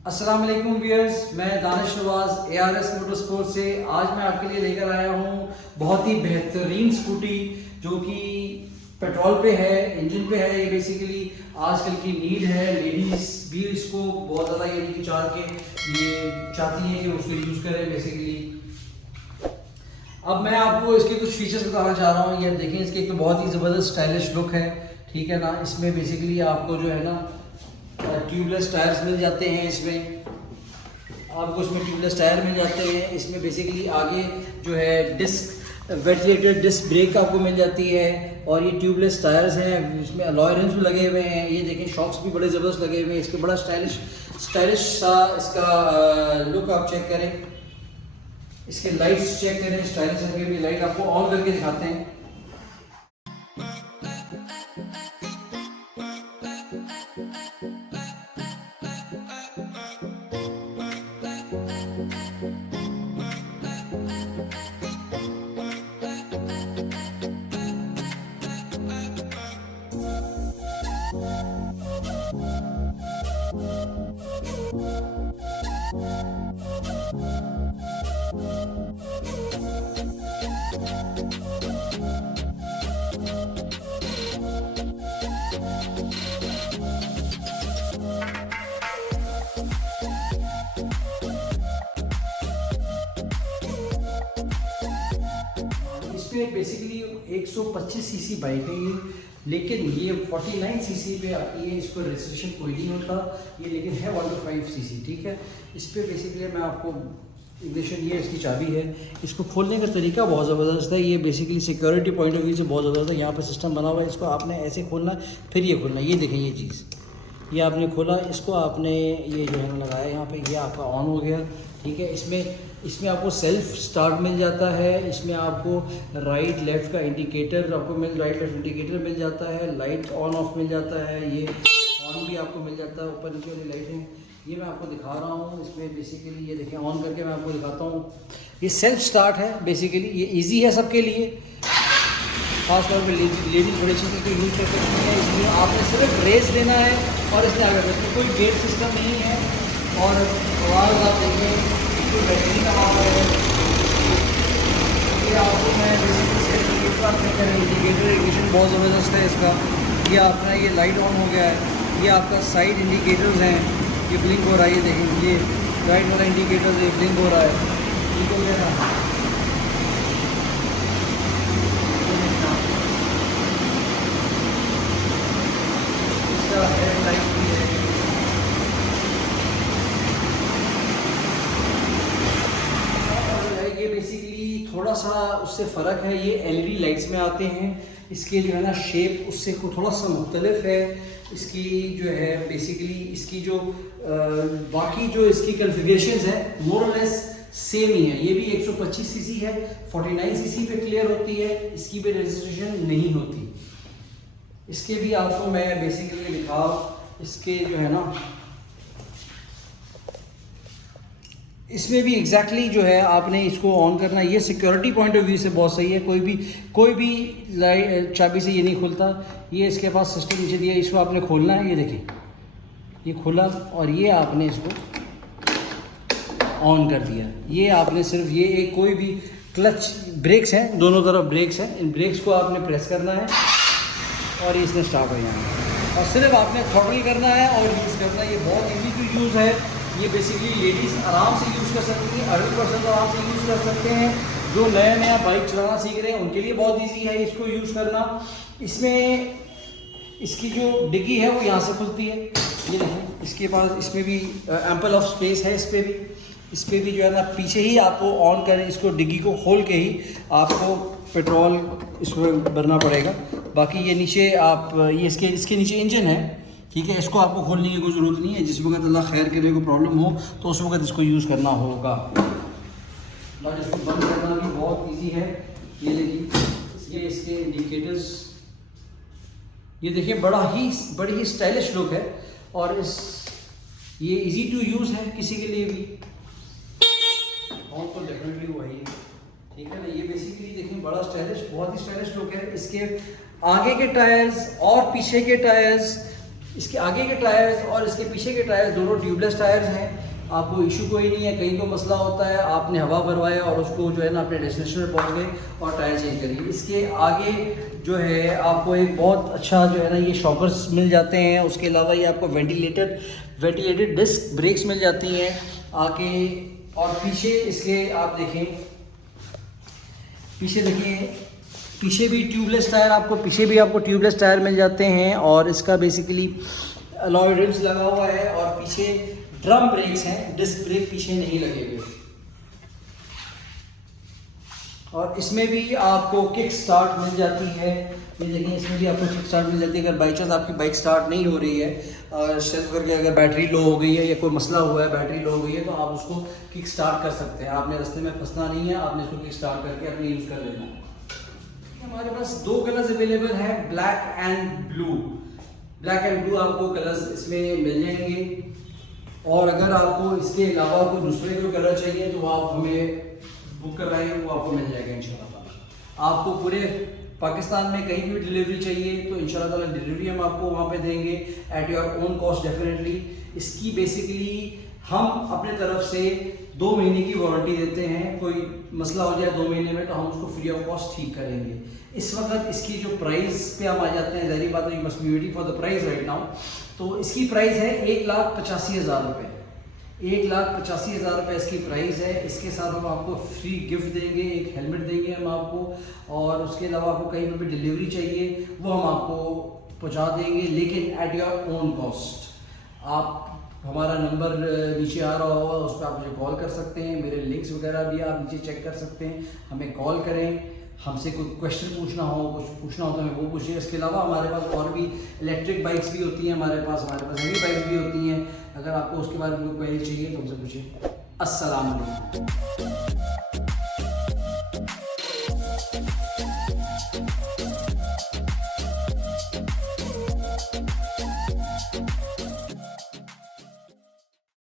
अस्सलाम वालेकुम व्यूअर्स, मैं दानिश नवाज ARS मोटरस्पोर्ट से आज मैं आपके लिए लेकर आया हूँ बहुत ही बेहतरीन स्कूटी जो कि पेट्रोल पे है, इंजन पे है। ये बेसिकली आजकल की नीड है, लेडीज़ भी इसको बहुत ज़्यादा यानी कि चाह के ये चाहती हैं कि उसको यूज़ करें बेसिकली। अब मैं आपको इसके कुछ फीचर्स बताना चाह रहा हूँ। ये देखें, इसके एक तो बहुत ही ज़बरदस्त स्टाइलिश लुक है, ठीक है ना। इसमें बेसिकली आपको जो है ना ट्यूबलेस टायर्स मिल जाते हैं। इसमें ट्यूबलेस टायर मिल जाते हैं। इसमें बेसिकली आगे जो है डिस्क वेंटिलेटेड डिस्क ब्रेक आपको मिल जाती है और ये ट्यूबलेस टायर्स हैं। इसमें अलॉय रिम्स भी लगे हुए हैं। ये देखें, शॉक्स भी बड़े ज़बरदस्त लगे हुए हैं। इसके बड़ा स्टाइलिश सा इसका लुक आप चेक करें। इसके लाइट्स चेक करें, स्टाइलिश लगे हुए लाइट आपको ऑन करके दिखाते हैं। इसमें बेसिकली 125 सीसी बाइक है ये, लेकिन ये 49 सीसी पे आती है। इसको रजिस्ट्रेशन कोई नहीं होता ये, लेकिन है 105 सीसी, ठीक है। इस पर बेसिकली मैं आपको इग्निशन, ये इसकी चाबी है। इसको खोलने का तरीका बहुत ज़बरदस्त है। ये basically security point of view से बहुत ज़बरदस्त है। यहाँ पर सिस्टम बना हुआ है, इसको आपने ऐसे खोलना फिर ये खोलना। ये देखें, ये चीज़ ये आपने खोला, इसको आपने ये जो है ना लगाया यहाँ पे, ये आपका ऑन हो गया, ठीक है। इसमें आपको सेल्फ स्टार्ट मिल जाता है। इसमें आपको राइट लेफ़्ट का इंडिकेटर राइट लेफ़्ट इंडिकेटर मिल जाता है। लाइट ऑन ऑफ मिल जाता है। ये ऑन भी आपको मिल जाता है। ऊपर नीचे वाली लाइटें ये मैं आपको दिखा रहा हूँ। इसमें बेसिकली ये देखें, ऑन करके मैं आपको दिखाता हूँ। ये सेल्फ स्टार्ट है बेसिकली। ये ईजी है सबके लिए, खासतौर पर लेडीज बड़े अच्छे से यूज़ कर सकती हैं। इसलिए आपने सिर्फ रेस देना है और इसमें आगे इसमें कोई गेट सिस्टम नहीं है। और आवाज़ आप देखें, कोई बैटरी का हाथ है। ये आपको मैं इंडिकेटर इंडिकेशन बहुत ज़बरदस्त है इसका। ये आपका ये लाइट ऑन हो गया है। ये आपका साइड इंडिकेटर्स हैं, ये ब्लिंक हो रहा है। ये देखें, ये राइट वाला इंडिकेटर ये ब्लिंक हो रहा है, ठीक हो गया ना। इसका हेडलाइट भी है। ये बेसिकली थोड़ा सा उससे फ़र्क है। ये LED लाइट्स में आते हैं। इसके जो है ना शेप उससे को थोड़ा सा मुख्तलिफ है। इसकी जो है बेसिकली इसकी जो बाकी जो इसकी कन्फिगरेशंस है मोर और लेस सेम ही है। ये भी 125 सीसी है, 49 सीसी पे क्लियर होती है। इसकी भी रजिस्ट्रेशन नहीं होती। इसके भी आपको मैं बेसिकली दिखा, इसके जो है ना इसमें भी एग्जैक्टली जो है आपने इसको ऑन करना। ये सिक्योरिटी पॉइंट ऑफ व्यू से बहुत सही है। कोई भी लाइट चाबी से ये नहीं खुलता। ये इसके पास सिस्टम नीचे दिया, इसको आपने खोलना है। ये देखिए, ये खुला और ये आपने इसको ऑन कर दिया। ये आपने सिर्फ ये एक कोई भी क्लच ब्रेक्स हैं, दोनों तरफ ब्रेक्स हैं, इन ब्रेक्स को आपने प्रेस करना है और ये इसमें स्टार्ट हो जाना और सिर्फ आपने थ्रॉटल करना है और यूज़ करना है। ये बहुत ईजी टू यूज़ है। ये बेसिकली लेडीज़ आराम से यूज़ कर सकती हैं, अडल्ट पर्सन आराम से यूज़ कर सकते हैं। जो नया बाइक चलाना सीख रहे हैं उनके लिए बहुत इजी है इसको यूज़ करना। इसमें इसकी जो डिग्गी है वो यहाँ से खुलती है। ये देखें, इसके पास इसमें भी एम्पल ऑफ स्पेस है। इस पर भी जो है ना पीछे ही आपको ऑन करें, इसको डिग्गी को खोल के ही आपको पेट्रोल इसमें भरना पड़ेगा। बाकी ये नीचे आप ये इसके नीचे इंजन है, ठीक है। इसको आपको खोलने की कोई ज़रूरत नहीं है। जिस वक्त अल्लाह खैर करे को प्रॉब्लम हो तो उस वक्त इसको यूज़ करना होगा। और इसको बंद करना भी बहुत इजी है। ये देखिए, ये इसके इंडिकेटर्स ये देखिए, बड़ी ही स्टाइलिश लुक है और ये इजी टू यूज़ है किसी के लिए भी। और तो डेफिनेटली वही है, ठीक है ना। ये बेसिकली देखें, बड़ा स्टाइलिश, बहुत ही स्टाइलिश लुक है। इसके आगे के टायर्स और पीछे के टायर्स इसके आगे के टायर्स और इसके पीछे के टायर्स दोनों ट्यूबलेस टायर्स हैं। आपको इशू कोई नहीं है, कहीं को मसला होता है आपने हवा भरवाया और उसको जो है ना अपने डेस्टिनेशन पर पहुंच गए और टायर चेंज करिए। इसके आगे जो है आपको एक बहुत अच्छा जो है ना ये शॉकर्स मिल जाते हैं। उसके अलावा ये आपको वेंटिलेटेड डिस्क ब्रेक्स मिल जाती हैं आगे। और पीछे इसके आप देखें, पीछे देखिए, पीछे भी ट्यूबलेस टायर आपको ट्यूबलेस टायर मिल जाते हैं। और इसका बेसिकली अलॉय रिम्स लगा हुआ है और पीछे ड्रम ब्रेक्स हैं, डिस्क ब्रेक पीछे नहीं लगे हुए। और इसमें भी आपको किक स्टार्ट मिल जाती है। ये देखिए, इसमें भी आपको किक स्टार्ट मिल जाती है। अगर बाई चांस आपकी बाइक स्टार्ट नहीं हो रही है सिर्फ करके, अगर बैटरी लो हो गई है या कोई मसला हुआ है, बैटरी लो हो गई है, तो आप उसको किक स्टार्ट कर सकते हैं। आपने रास्ते में फंसना नहीं है, आपने इसको किक स्टार्ट करके अपने यूज़ कर लेना है। हमारे पास 2 कलर्स अवेलेबल हैं, ब्लैक एंड ब्लू आपको कलर्स इसमें मिल जाएंगे। और अगर आपको इसके अलावा कोई दूसरे कोई कलर चाहिए तो आप हमें बुक करवाएंगे, वो आपको मिल जाएगा इंशाल्लाह। आपको पूरे पाकिस्तान में कहीं भी डिलीवरी चाहिए तो इंशाल्लाह ताला डिलीवरी हम आपको वहाँ पे देंगे at your own cost definitely. इसकी बेसिकली हम अपने तरफ से 2 महीने की वारंटी देते हैं। कोई मसला हो जाए 2 महीने में तो हम उसको फ्री ऑफ कॉस्ट ठीक करेंगे। इस वक्त इसकी जो प्राइस पे हम आ जाते हैं, ज़ाहिर बात है, you must be waiting for the price right now. तो इसकी प्राइस है 1,85,000 रुपये। 1,85,000 रुपये इसकी प्राइस है। इसके साथ हम आपको फ्री गिफ्ट देंगे, एक हेलमेट देंगे हम आपको। और उसके अलावा आपको कहीं पर भी डिलीवरी चाहिए वो हम आपको पहुंचा देंगे, लेकिन एट योर ओन कॉस्ट। आप हमारा नंबर नीचे आ रहा होगा, उस पर आप मुझे कॉल कर सकते हैं। मेरे लिंक्स वगैरह भी आप नीचे चेक कर सकते हैं। हमें कॉल करें, हमसे कोई क्वेश्चन पूछना हो, कुछ पूछना हो तो हमें वो पूछिए। इसके अलावा हमारे पास और भी इलेक्ट्रिक बाइक्स भी होती हैं, हमारे पास हेवी बाइक्स भी होती हैं। अगर आपको उसके बारे में कोई क्वेरी चाहिए तो हमसे पूछिए। अस्सलाम वालेकुम।